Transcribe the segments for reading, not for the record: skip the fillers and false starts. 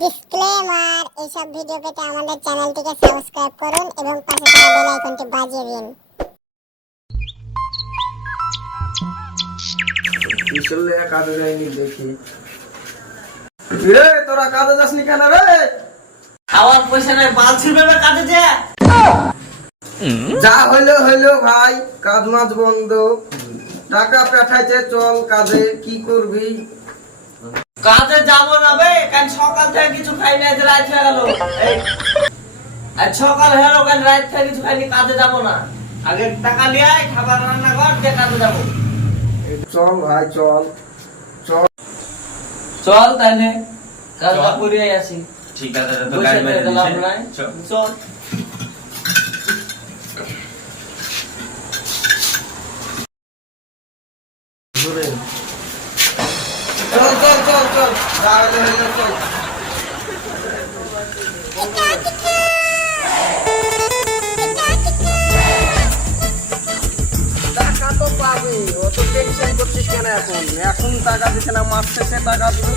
Disclaimer, এইসব video পেতে আমাদের চ্যানেলটিকে সাবস্ক্রাইব করুন এবং পাশে থাকা বেল আইকনটি বাজিয়ে দিন। বিশালে কাজে যাইনি দেখি। রে তোরা কাজে যাসনি কেন রে? আমার পয়সা নাই, বাল ছিড়বে কাজে যা। যা হইলো ভাই, কাজ মাছ বন্ধ, টাকা পাঠাইতে চল কাজে। কি করবি? কাজে যাবো না বে, কাল সকাল থেকে কিছু খাই না, আজ রাত হয়ে গেল। এই আজ সকাল হয়ে গেল, কাল রাত থেকে কিছু খাইনি, কাজে যাবো না। আগে টাকা নিয়ে আয়, খাবার রান্না কর, দিয়ে কাজে যাবো। চল ভাই চল চল চল তাহলে কাজটা করে আসি। ঠিক আছে, তো বসে গাড়ি বের থেকে লাভ নাই। চল। চল ঘুরে চল চল চল চল, যা হইলো চল। টাকা তো পাবি, অত টেনশন করছিস কেন? এখন টাকা দিচ্ছে না, মাস শেষে টাকা দিবে।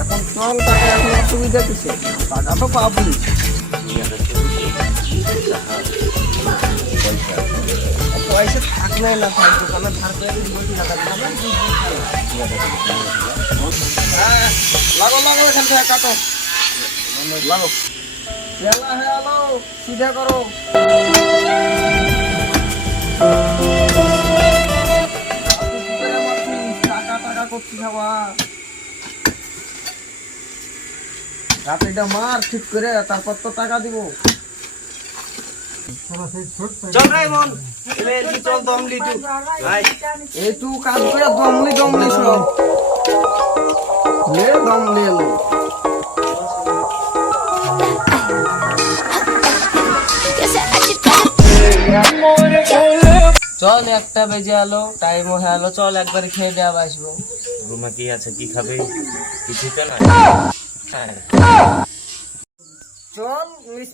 এখন চল, টাকা এখন অসুবিধা কিছু, টাকা তো পাবি। পয়সা থাকলে না থাক, দোকানে ধার করে বসে টাকা দিবে। হ্যাঁ লাগো এখান থেকে কাটো, লাগো। বেলা হয়ে গেলো, সিধা করো। টাকা করছিস আবার, রাত্রিটা মার ঠিক করে, তারপর তো টাকা দিব। চল রে মন, চল দমলি তুই। এই তুই কাজ করে দমলি সব লে, দমলি এলো। চল, একটা বেজে আলো, টাইমও হয়ে আলো, চল একবারে খেয়ে দেওয়া আসবো। রুমে কি আছে, কি খাবে? কিছু তো না। চল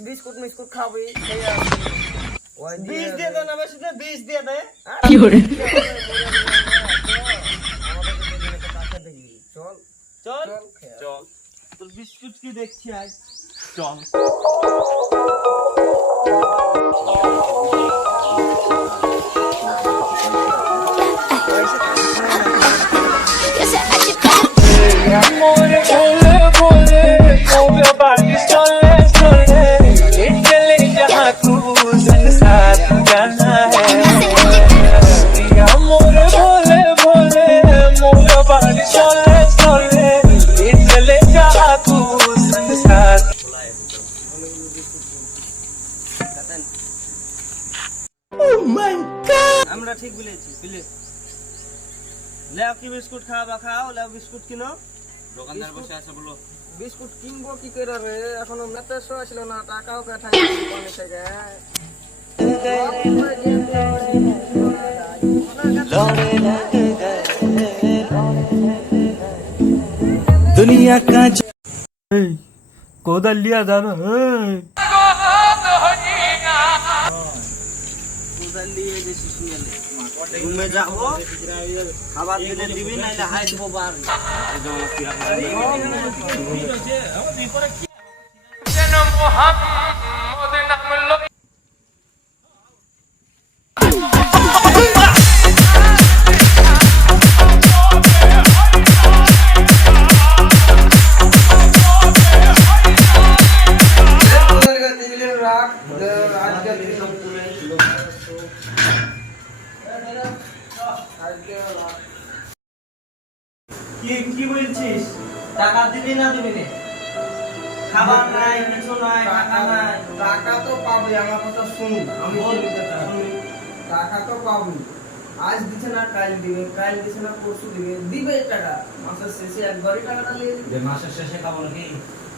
বিস্কুট খাবি, খেয়ে আসবি। ওই বিষ দিয়ে দে না, বেশি বিষ দিয়ে দে। কি করে? চল চল চল তোর বিস্কুট কি দেখছি আজ। চল আমরা ঠিক বলেছি, প্লিজ লেও কি বিস্কুট খাওয়া খাও, লেও বিস্কুট কিনো। দোকানদার বসে আছে, বলো। বিস্কুট কিনবো কি করে রে? এখনো মেতেশো আসছিল না, টাকাও কাঠাই দোকানে থেকে। दुनिया का কোদাল লিয়া জানো? কোদাল লিয়ে গেছি শুনেলে, রুমে যাবো, খাবার দিলে দিবি, নাইলে হাই দেবো বার। কি বলছিস? টাকা দিবি না দিবি না? খাবার নাই, কিছু নাই, টাকা নাই। টাকা তো পাবি, আমার কথা শুন। আমি টাকা তো পাবি, আজ দিছে না কাল দিবে, কাল দিছে না পরশু দিবে, দিবে টাকা। মাসের শেষে একবারই টাকাটা নিয়ে দিবে। মাসের শেষে খাবো নাকি?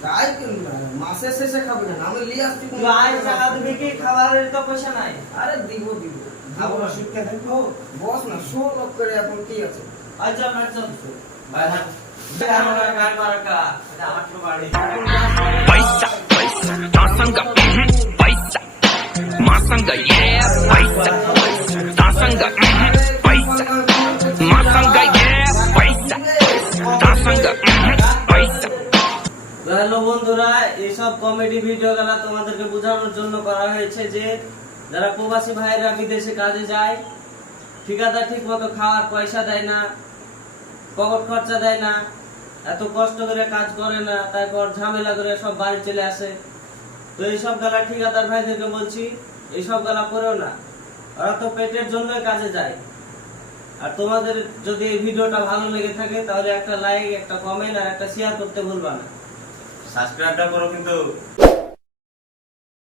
তাই কেন না, মাসের শেষে খাবি না, আমি লিয়ে আসছি। তুই আজ টাকা দিবি কি? খাবারের তো পয়সা নাই। আরে দিব খাবো না, শিক্ষা দেখবো। বস না, শো লোক করে এখন কি আছে? আচ্ছা চল ভাই, হ্যাঁ গান মারাকা, এটা আমার তো বাড়ি। पैसा तासंग पैसा मासंग ये पैसा तासंग पैसा मासंग ये पैसा तासंग पैसा হ্যালো বন্ধুরা, এইসব কমেডি ভিডিও গুলা তোমাদেরকে বোঝানোর জন্য করা হয়েছে যে যারা প্রবাসী ভাইরা বিদেশে কাজে যায়, ঠিকাদার ঠিক মতো খাওয়ার পয়সা দেয় না, পকেট খরচা দেয় না, এত কষ্ট করে কাজ করে না, তারপর ঝামেলা করে সব বাড়ি চলে আসে। তো এইসব গালা ঠিকাদার ভাইদেরকে বলছি, এইসব গালা করেও না, ওরা তো পেটের জন্যই কাজে যায়। আর তোমাদের যদি এই ভিডিওটা ভালো লেগে থাকে তাহলে একটা লাইক, একটা কমেন্ট আর একটা শেয়ার করতে ভুলবা না। সাবস্ক্রাইবটা করো কিন্তু।